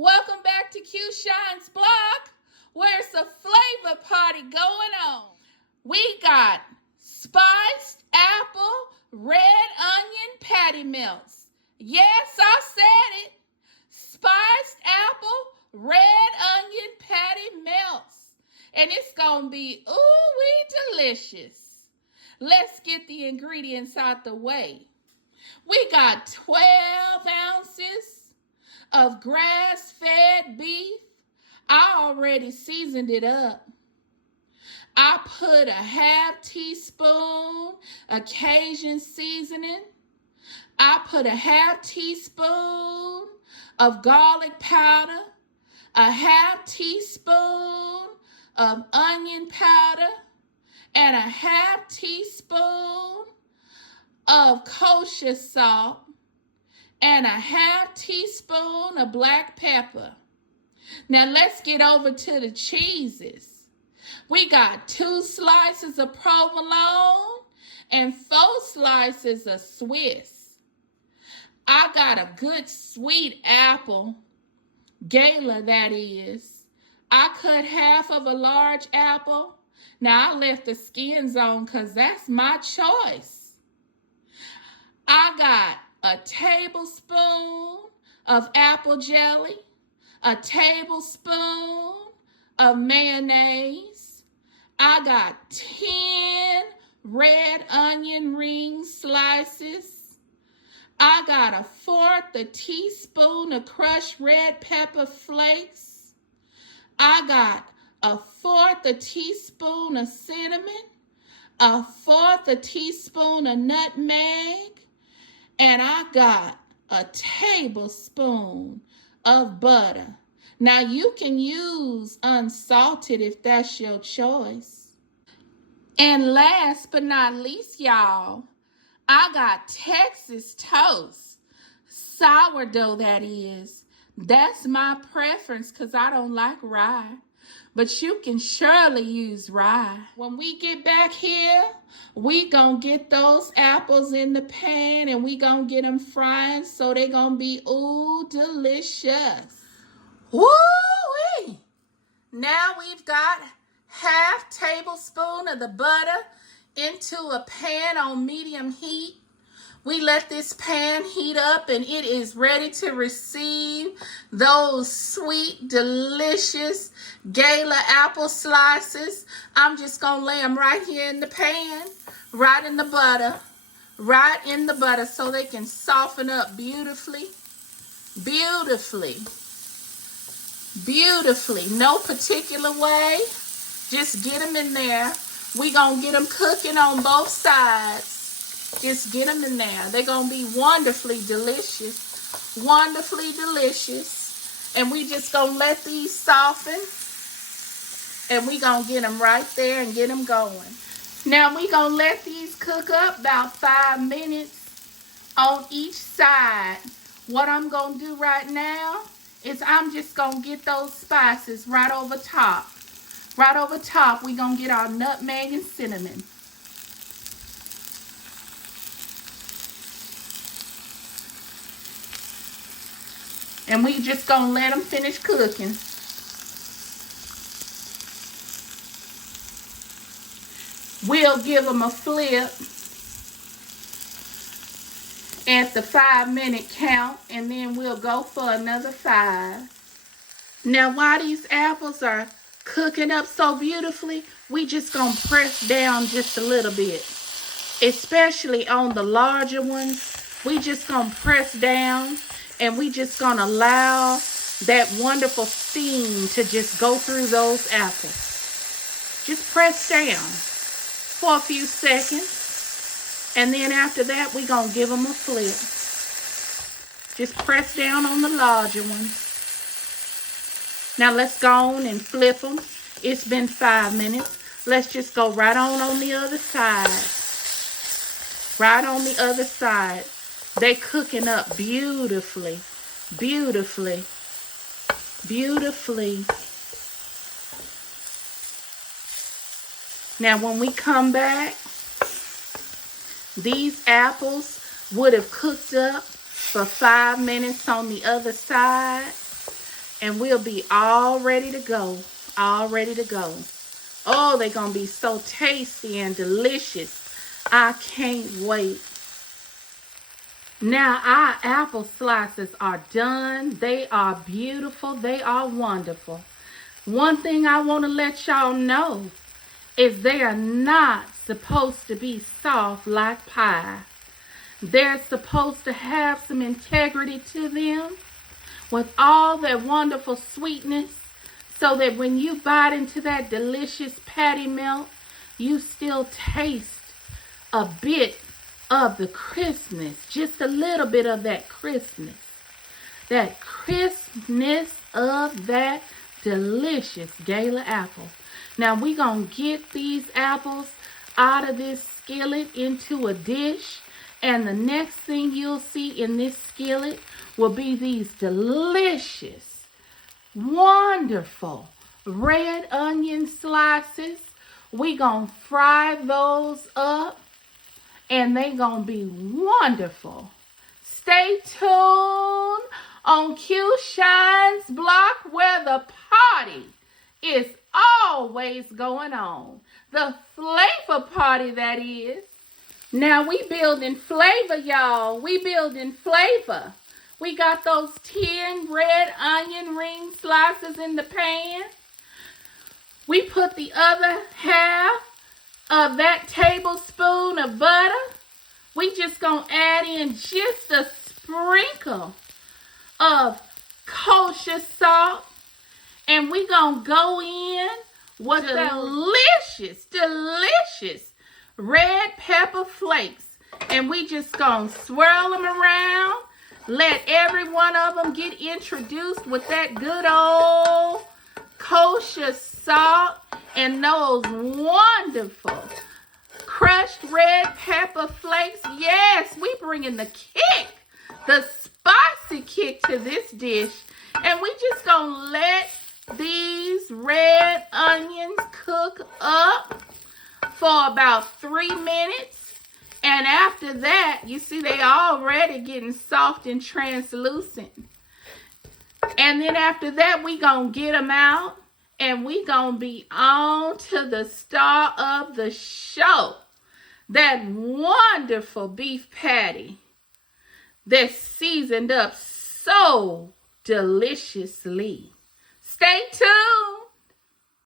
Welcome back to Q Shine's blog, where it's a flavor party going on. We got spiced apple red onion patty melts. Yes, I said it. Spiced apple red onion patty melts. And it's going to be ooh-wee delicious. Let's get the ingredients out the way. We got 12 ounces of grass-fed beef. I already seasoned it up. I put a half teaspoon of Cajun seasoning. I put a half teaspoon of garlic powder, a half teaspoon of onion powder, and a half teaspoon of kosher salt, and a half teaspoon of black pepper. Now let's get over to the cheeses. We got 2 slices of provolone and 4 slices of Swiss. I got a good sweet apple, gala that is. I cut half of a large apple. Now I left the skins on because that's my choice. I got a tablespoon of apple jelly, a tablespoon of mayonnaise. I got 10 red onion ring slices. I got 1/4 teaspoon of crushed red pepper flakes. I got 1/4 teaspoon of cinnamon, 1/4 teaspoon of nutmeg, and I got a tablespoon of butter. Now you can use unsalted if that's your choice. And last but not least, y'all, I got Texas toast. Sourdough, that is. That's my preference because I don't like rye. But you can surely use rye. When we get back here, we gonna get those apples in the pan and we gonna get them frying so they gonna be ooh delicious. Woo-wee! Now we've got half tablespoon of the butter into a pan on medium heat. We let this pan heat up and it is ready to receive those sweet, delicious gala apple slices. I'm just going to lay them right here in the pan, right in the butter, so they can soften up beautifully. No particular way. Just get them in there. We going to get them cooking on both sides. Just get them in there. They're going to be wonderfully delicious. And we just going to let these soften. And we going to get them right there and get them going. Now we going to let these cook up about 5 minutes on each side. What I'm going to do right now is I'm just going to get those spices right over top. Right over top, we're going to get our nutmeg and cinnamon. And we just gonna let them finish cooking. We'll give them a flip at the 5-minute count, and then we'll go for another 5. Now, while these apples are cooking up so beautifully, we just gonna press down just a little bit, especially on the larger ones. We just gonna press down. And we just gonna allow that wonderful steam to just go through those apples. Just press down for a few seconds. And then after that, we gonna give them a flip. Just press down on the larger ones. Now let's go on and flip them. It's been 5 minutes. Let's just go right on the other side. Right on the other side. They cooking up beautifully. Now when we come back, these apples would have cooked up for 5 minutes on the other side. And we'll be all ready to go. All ready to go. Oh, they're going to be so tasty and delicious. I can't wait. Now, our apple slices are done. They are beautiful. They are wonderful. One thing I want to let y'all know is they are not supposed to be soft like pie. They're supposed to have some integrity to them with all that wonderful sweetness, so that when you bite into that delicious patty melt, you still taste a bit of the crispness, just a little bit of that crispness of that delicious Gala apple. Now we're going to get these apples out of this skillet into a dish, and the next thing you'll see in this skillet will be these delicious, wonderful red onion slices. We're going to fry those up, and they're going to be wonderful. Stay tuned on Q Shine's block, where the party is always going on. The flavor party, that is. Now we building flavor, y'all. We building flavor. We got those 10 red onion ring slices in the pan. We put the other half of that tablespoon of butter. We just gonna add in just a sprinkle of kosher salt. And we gonna go in with delicious red pepper flakes. And we just gonna swirl them around. Let every one of them get introduced with that good old kosher salt and those wonderful crushed red pepper flakes. Yes, we bringing the kick, the spicy kick to this dish. And we just gonna let these red onions cook up for about 3 minutes. And after that, you see they already getting soft and translucent. And then after that, we gonna get them out, and we gonna be on to the star of the show. That wonderful beef patty that's seasoned up so deliciously. Stay tuned.